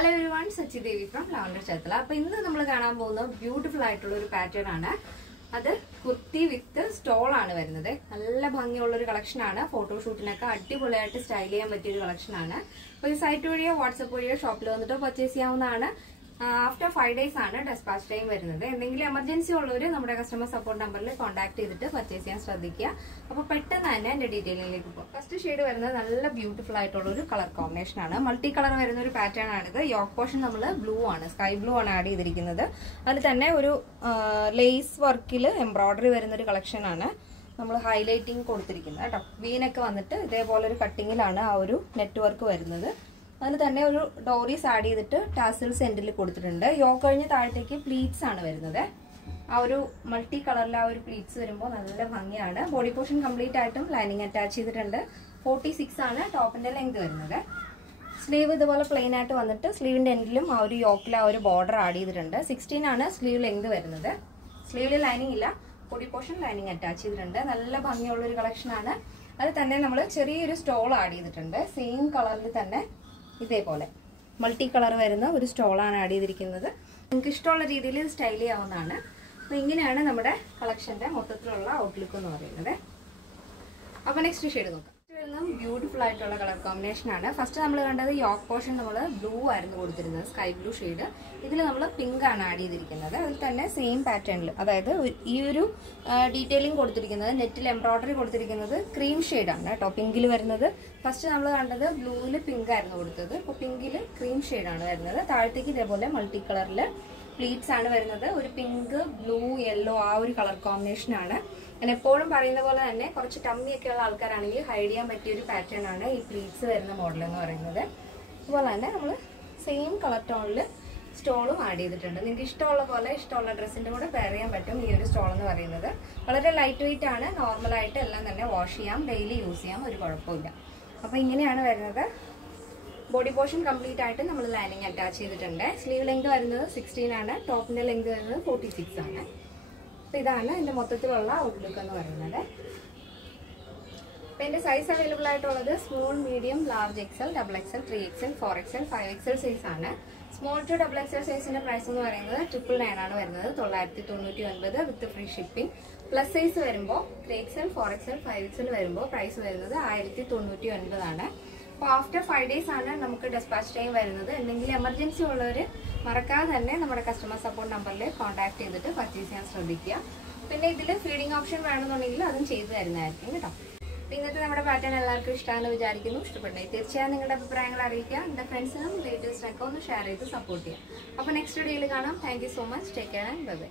Hello everyone, Sachi Devi from Lavender Chatala. അപ്പോൾ ഇന്ന് നമ്മൾ കാണാൻ പോകുന്ന ബ്യൂട്ടിഫുൾ ആയിട്ടുള്ള ഒരു പാറ്റേൺ ആണ്. അത് കുർത്തി വിത്ത് സ്റ്റോൾ ആണ് വരുന്നത്. നല്ല ഭംഗിയുള്ള ഒരു കളക്ഷൻ ആണ്. ഫോട്ടോഷൂട്ടിനൊക്കെ അടിപൊളിയായിട്ട് സ്റ്റൈൽ ചെയ്യാൻ പറ്റിയ ഒരു കളക്ഷൻ ആണ്. അപ്പോൾ ഈ സൈറ്റ് വഴിയോ വാട്സ്ആപ്പ് വഴിയോ ഷോപ്പിൽ വന്നിട്ടോ പർച്ചേസ് ചെയ്യാവുന്നതാണ്. ആഫ്റ്റർ 5 days ആണ് ഡെസ്പാച്ച് ടൈം വരുന്നത്. എന്തെങ്കിലും എമർജൻസി ഉള്ളവർ നമ്മുടെ കസ്റ്റമർ സപ്പോർട്ട് നമ്പറിൽ കോൺടാക്ട് ചെയ്തിട്ട് പർച്ചേസ് ചെയ്യാൻ ശ്രദ്ധിക്കുക. അപ്പോൾ പെട്ടെന്ന് തന്നെ എന്റെ ഡീറ്റെയിലിംഗിലേക്ക് പോകും. ഫസ്റ്റ് ഷെയ്ഡ് വരുന്നത് നല്ല ബ്യൂട്ടിഫുൾ ആയിട്ടുള്ള ഒരു കളർ കോമ്പിനേഷൻ ആണ്. മൾട്ടി കളർ വരുന്ന ഒരു പാറ്റേൺ ആണിത്. യോക്ക് പോർഷൻ നമ്മൾ ബ്ലൂ ആണ്, സ്കൈ ബ്ലൂ ആണ് ആഡ് ചെയ്തിരിക്കുന്നത്. അതിൽ തന്നെ ഒരു ലേസ് വർക്കിൽ എംബ്രോയിഡറി വരുന്ന ഒരു കളക്ഷൻ ആണ് നമ്മൾ ഹൈലൈറ്റിംഗ് കൊടുത്തിരിക്കുന്നത് കേട്ടോ. വീനൊക്കെ വന്നിട്ട് ഇതേപോലെ ഒരു കട്ടിങ്ങിലാണ് ആ ഒരു നെറ്റ് വർക്ക് വരുന്നത്. അതിന് തന്നെ ഒരു ഡോറീസ് ആഡ് ചെയ്തിട്ട് ടാസിൽസ് എൻഡിൽ കൊടുത്തിട്ടുണ്ട്. യോക്ക് കഴിഞ്ഞ് താഴത്തേക്ക് പ്ലീറ്റ്സ് ആണ് വരുന്നത്. ആ ഒരു മൾട്ടി കളറിൽ ആ ഒരു പ്ലീറ്റ്സ് വരുമ്പോൾ നല്ല ഭംഗിയാണ്. ബോഡി പോർഷൻ കംപ്ലീറ്റ് ആയിട്ടും ലൈനിങ് അറ്റാച്ച് ചെയ്തിട്ടുണ്ട്. 46 ആണ് ടോപ്പിന്റെ ലെങ്ത് വരുന്നത്. സ്ലീവ് ഇതുപോലെ പ്ലെയിൻ ആയിട്ട് വന്നിട്ട് സ്ലീവിന്റെ എൻഡിലും ആ ഒരു യോക്കിൽ ആ ഒരു ബോർഡർ ആഡ് ചെയ്തിട്ടുണ്ട്. 16 ആണ് സ്ലീവ് ലെങ്ത് വരുന്നത്. സ്ലീവിൽ ലൈനിങ് ഇല്ല, ബോഡി പോർഷൻ ലൈനിങ് അറ്റാച്ച് ചെയ്തിട്ടുണ്ട്. നല്ല ഭംഗിയുള്ള ഒരു കളക്ഷൻ ആണ്. അത് തന്നെ നമ്മൾ ചെറിയൊരു സ്റ്റോൾ ആഡ് ചെയ്തിട്ടുണ്ട്. സെയിം കളറിൽ തന്നെ ഇതേപോലെ മൾട്ടി കളർ വരുന്ന ഒരു സ്റ്റോളാണ് ആഡ് ചെയ്തിരിക്കുന്നത്. നിങ്ങൾക്ക് ഇഷ്ടമുള്ള രീതിയിൽ സ്റ്റൈൽ ചെയ്യാവുന്നതാണ്. അപ്പോൾ ഇങ്ങനെയാണ് നമ്മുടെ കളക്ഷന്റെ മൊത്തത്തിലുള്ള ഔട്ട്ലുക്ക് എന്ന് പറയുന്നത്. അപ്പോൾ നെക്സ്റ്റ് ഷെയ്ഡ് നോക്കാം. ബ്യൂട്ടിഫുൾ ആയിട്ടുള്ള കളർ കോമ്പിനേഷൻ ആണ്. ഫസ്റ്റ് നമ്മൾ കണ്ടത് യോക്ക് പോർഷൻ നമ്മൾ ബ്ലൂ ആയിരുന്നു കൊടുത്തിരുന്നത്, സ്കൈ ബ്ലൂ ഷെയ്ഡ്. ഇതിൽ നമ്മൾ പിങ്ക് ആണ് ആഡ് ചെയ്തിരിക്കുന്നത്. അതിൽ തന്നെ സെയിം പാറ്റേണിൽ, അതായത് ഈ ഒരു ഡീറ്റെയിലിംഗ് കൊടുത്തിരിക്കുന്നത്, നെറ്റിൽ എംബ്രോയിഡറി കൊടുത്തിരിക്കുന്നത് ക്രീം ഷെയ്ഡാണ് കേട്ടോ. പിങ്കിൽ വരുന്നത് ഫസ്റ്റ് നമ്മൾ കണ്ടത് ബ്ലൂവിൽ പിങ്ക് ആയിരുന്നു കൊടുത്തത്. അപ്പോൾ പിങ്കിൽ ക്രീം ഷെയ്ഡാണ് വരുന്നത്. താഴത്തേക്ക് ഇതേപോലെ മൾട്ടി കളറിൽ പ്ലീറ്റ്സ് ആണ് വരുന്നത്. ഒരു പിങ്ക്, ബ്ലൂ, യെല്ലോ ആ ഒരു കളർ കോമ്പിനേഷൻ ആണ്. ഞാൻ എപ്പോഴും പറയുന്ന പോലെ തന്നെ കുറച്ച് ടമ്മിയൊക്കെ ഉള്ള ആൾക്കാരാണെങ്കിൽ ഹൈഡ് ചെയ്യാൻ പറ്റിയ ഒരു പാറ്റേൺ ആണ് ഈ പ്ലീറ്റ്സ് വരുന്ന മോഡൽ എന്ന് പറയുന്നത്. അതുപോലെ തന്നെ നമ്മൾ സെയിം കളർ ടോണിൽ സ്റ്റോളും ആഡ് ചെയ്തിട്ടുണ്ട്. നിങ്ങൾക്ക് ഇഷ്ടമുള്ള പോലെ ഇഷ്ടമുള്ള ഡ്രസ്സിൻ്റെ കൂടെ പെയർ ചെയ്യാൻ പറ്റും ഈ ഒരു സ്റ്റോൾ എന്ന് പറയുന്നത്. വളരെ ലൈറ്റ് വെയിറ്റ് ആണ്. നോർമലായിട്ട് എല്ലാം തന്നെ വാഷ് ചെയ്യാം, ഡെയിലി യൂസ് ചെയ്യാം, ഒരു കുഴപ്പമില്ല. അപ്പോൾ ഇങ്ങനെയാണ് വരുന്നത്. ബോഡി പോർഷൻ കംപ്ലീറ്റ് ആയിട്ട് നമ്മൾ ലൈനിങ് അറ്റാച്ച് ചെയ്തിട്ടുണ്ട്. സ്ലീവ് ലെങ്ത് വരുന്നത് 16 ആണ്. ടോപ്പിന്റെ ലെങ്ത് വരുന്നത് 46 ആണ്. അപ്പോൾ ഇതാണ് എൻ്റെ മൊത്തത്തിലുള്ള ഔട്ട്ലുക്ക് എന്ന് പറയുന്നത്. അപ്പോൾ എൻ്റെ സൈസ് അവൈലബിൾ ആയിട്ടുള്ളത് small, medium, large XL, XXL, 3XL, 4XL, 5XL size ആണ്. സ്മോൾ ടു XXL സൈസിന്റെ പ്രൈസ് എന്ന് പറയുന്നത് 999 ആണ് വരുന്നത്. 999 വിത്ത് ഫ്രീ ഷിപ്പിംഗ്. പ്ലസ് സൈസ് വരുമ്പോൾ 3XL, 4XL, 5XL വരുമ്പോൾ പ്രൈസ് വരുന്നത് 1099 ആണ്. അപ്പോൾ ആഫ്റ്റർ 5 days ആണ് നമുക്ക് ഡെസ്പാച്ച് ടൈം വരുന്നത്. എന്തെങ്കിലും എമർജൻസി ഉള്ളവർ മറക്കാതെ തന്നെ നമ്മുടെ കസ്റ്റമർ സപ്പോർട്ട് നമ്പറിൽ കോൺടാക്ട് ചെയ്തിട്ട് പർച്ചേസ് ചെയ്യാൻ ശ്രദ്ധിക്കുക. പിന്നെ ഇതിൽ ഫീഡിംഗ് ഓപ്ഷൻ വേണമെന്നുണ്ടെങ്കിൽ അതും ചെയ്തു തരുന്നതായിരിക്കും കേട്ടോ. ഇന്നത്തെ നമ്മുടെ പാറ്റേൺ എല്ലാവർക്കും ഇഷ്ടമാണെന്ന് വിചാരിക്കുന്നു. ഇഷ്ടപ്പെട്ടെങ്കിൽ തീർച്ചയായും നിങ്ങളുടെ അഭിപ്രായങ്ങൾ അറിയിക്കുക. എൻ്റെ ഫ്രണ്ട്സിനും റിലേറ്റീവ്സിനൊക്കെ ഒന്ന് ഷെയർ ചെയ്ത് സപ്പോർട്ട് ചെയ്യാം. അപ്പോൾ നെക്സ്റ്റ് വീഡിയോയിൽ കാണാം. Thank you so much. Take care and bye bye.